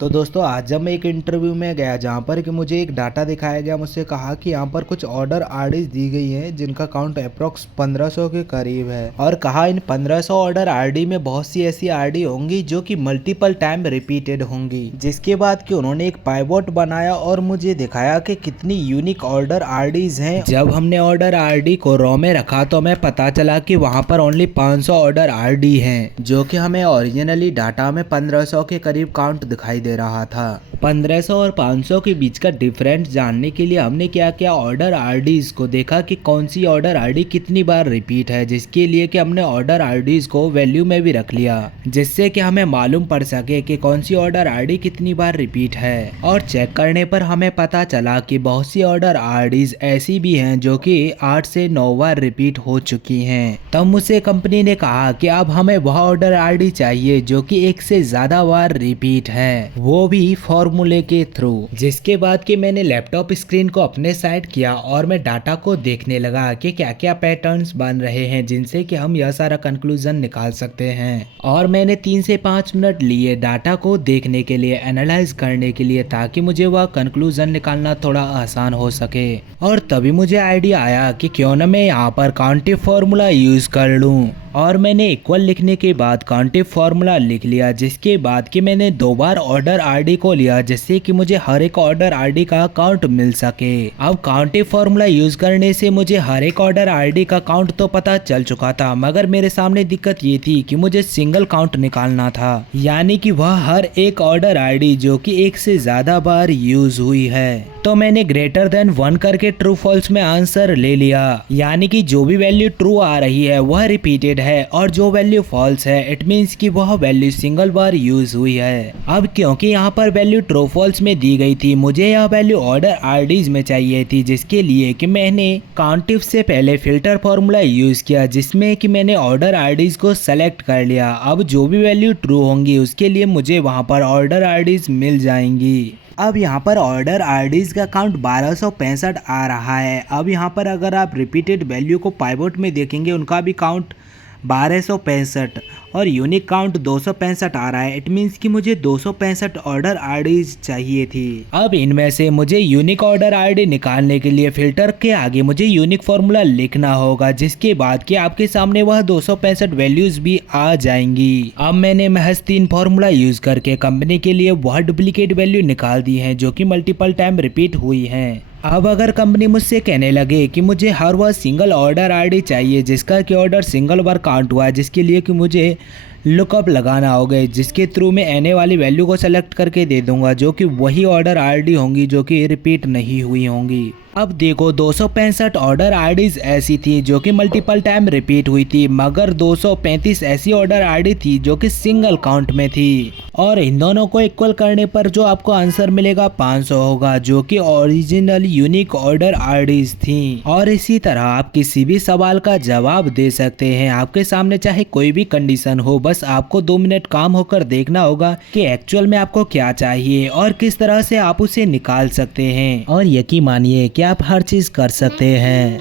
तो दोस्तों आज जब मैं एक इंटरव्यू में गया जहाँ पर कि मुझे एक डाटा दिखाया गया, मुझसे कहा कि यहाँ पर कुछ ऑर्डर आरडीज दी गई हैं जिनका काउंट अप्रोक्स 1500 के करीब है और कहा इन 1500 ऑर्डर आरडी में बहुत सी ऐसी आरडी होंगी जो कि मल्टीपल टाइम रिपीटेड होंगी। जिसके बाद कि उन्होंने एक पाइवोट बनाया और मुझे दिखाया कि कितनी यूनिक ऑर्डर आरडीज हैं। जब हमने ऑर्डर आरडी को रॉ में रखा तो हमें पता चला कि वहाँ पर ओनली 500 ऑर्डर आरडी हैं, जो कि हमें ओरिजिनली डाटा में 1500 के करीब काउंट दिखाई दे रहा था। 1500 और 500 के बीच का डिफरेंस जानने के लिए हमने क्या किया, ऑर्डर आरडीज को देखा कि कौन सी ऑर्डर आरडी कितनी बार रिपीट है, जिसके लिए कि हमने ऑर्डर आरडीज को वैल्यू में भी रख लिया, जिससे कि हमें मालूम पड़ सके कि कौन सी ऑर्डर आरडी कितनी बार रिपीट है। और चेक करने पर हमें पता चला कि बहुत सी ऑर्डर आरडीज ऐसी भी हैं जो कि 8 से 9 बार रिपीट हो चुकी हैं। तब मुझसे कंपनी ने कहा कि अब हमें वह ऑर्डर आरडी चाहिए जो कि 1 से ज्यादा बार रिपीट है, वो भी फॉर्मूले के थ्रू। जिसके बाद कि मैंने लैपटॉप स्क्रीन को अपने साइड किया और मैं डाटा को देखने लगा कि क्या क्या पैटर्न्स बन रहे हैं जिनसे कि हम यह सारा कंक्लूजन निकाल सकते हैं। और मैंने 3 से 5 मिनट लिए डाटा को देखने के लिए, एनालाइज करने के लिए, ताकि मुझे वह कंक्लूजन निकालना थोड़ा आसान हो सके। और तभी मुझे आइडिया आया कि क्यों न मैं यहाँ पर काउंटिव फॉर्मूला यूज कर लूँ। और मैंने इक्वल लिखने के बाद काउंटिव फॉर्मूला लिख लिया, जिसके बाद कि मैंने 2 बार ऑर्डर आरडी को लिया जिससे कि मुझे हर एक ऑर्डर आरडी का काउंट मिल सके। अब काउंटिव फॉर्मूला यूज करने से मुझे हर एक ऑर्डर आरडी का काउंट तो पता चल चुका था, मगर मेरे सामने दिक्कत ये थी कि मुझे सिंगल काउंट निकालना था, यानी कि वह हर एक ऑर्डर आरडी जो कि 1 से ज्यादा बार यूज हुई है। तो मैंने ग्रेटर देन 1 करके ट्रू फॉल्स में आंसर ले लिया, यानी कि जो भी वैल्यू ट्रू आ रही है वह रिपीटेड है और जो वैल्यू फॉल्स है इट मींस कि वह वैल्यू सिंगल बार यूज हुई है। अब क्योंकि यहाँ पर वैल्यू ट्रू फॉल्स में दी गई थी, मुझे यह वैल्यू ऑर्डर आरडीज में चाहिए थी, जिसके लिए कि मैंने काउंटिव से पहले फिल्टर फॉर्मूला यूज किया, जिसमें कि मैंने ऑर्डर आरडीज को सेलेक्ट कर लिया। अब जो भी वैल्यू ट्रू होंगी उसके लिए मुझे वहाँ पर ऑर्डर आरडीज मिल जाएंगी। अब यहाँ पर ऑर्डर आरडीज का काउंट 1265 आ रहा है। अब यहाँ पर अगर आप रिपीटेड वैल्यू को पाइवोट में देखेंगे, उनका भी काउंट 1265 और यूनिक काउंट 265 आ रहा है। इट मीन्स कि मुझे 265 ऑर्डर आरडीज चाहिए थी। अब इनमें से मुझे यूनिक ऑर्डर आरडी निकालने के लिए फिल्टर के आगे मुझे यूनिक फॉर्मूला लिखना होगा, जिसके बाद कि आपके सामने वह 265 वैल्यूज भी आ जाएंगी। अब मैंने महज 3 फॉर्मूला यूज करके कंपनी के लिए वह डुप्लीकेट वैल्यू निकाल दी है जो कि मल्टीपल टाइम रिपीट हुई है। अब अगर कंपनी मुझसे कहने लगे कि मुझे हर वह सिंगल ऑर्डर आरडी चाहिए जिसका कि ऑर्डर सिंगल बार काउंट हुआ है, जिसके लिए कि मुझे लुकअप लगाना होगा, जिसके थ्रू मैं आने वाली वैल्यू को सेलेक्ट करके दे दूंगा जो कि वही ऑर्डर आरडी होंगी जो कि रिपीट नहीं हुई होंगी। अब देखो 265 ऑर्डर आरडीज ऐसी थी जो कि मल्टीपल टाइम रिपीट हुई थी, मगर 235 ऐसी ऑर्डर आरडी थी जो कि सिंगल काउंट में थी। और इन दोनों को इक्वल करने पर जो आपको आंसर मिलेगा 500 होगा, जो कि ओरिजिनल यूनिक ऑर्डर आरडीज थी। और इसी तरह आप किसी भी सवाल का जवाब दे सकते हैं। आपके सामने चाहे कोई भी कंडीशन हो, बस आपको 2 मिनट काम होकर देखना होगा कि एक्चुअल में आपको क्या चाहिए और किस तरह से आप उसे निकाल सकते हैं। और यकीन मानिए कि आप हर चीज कर सकते हैं।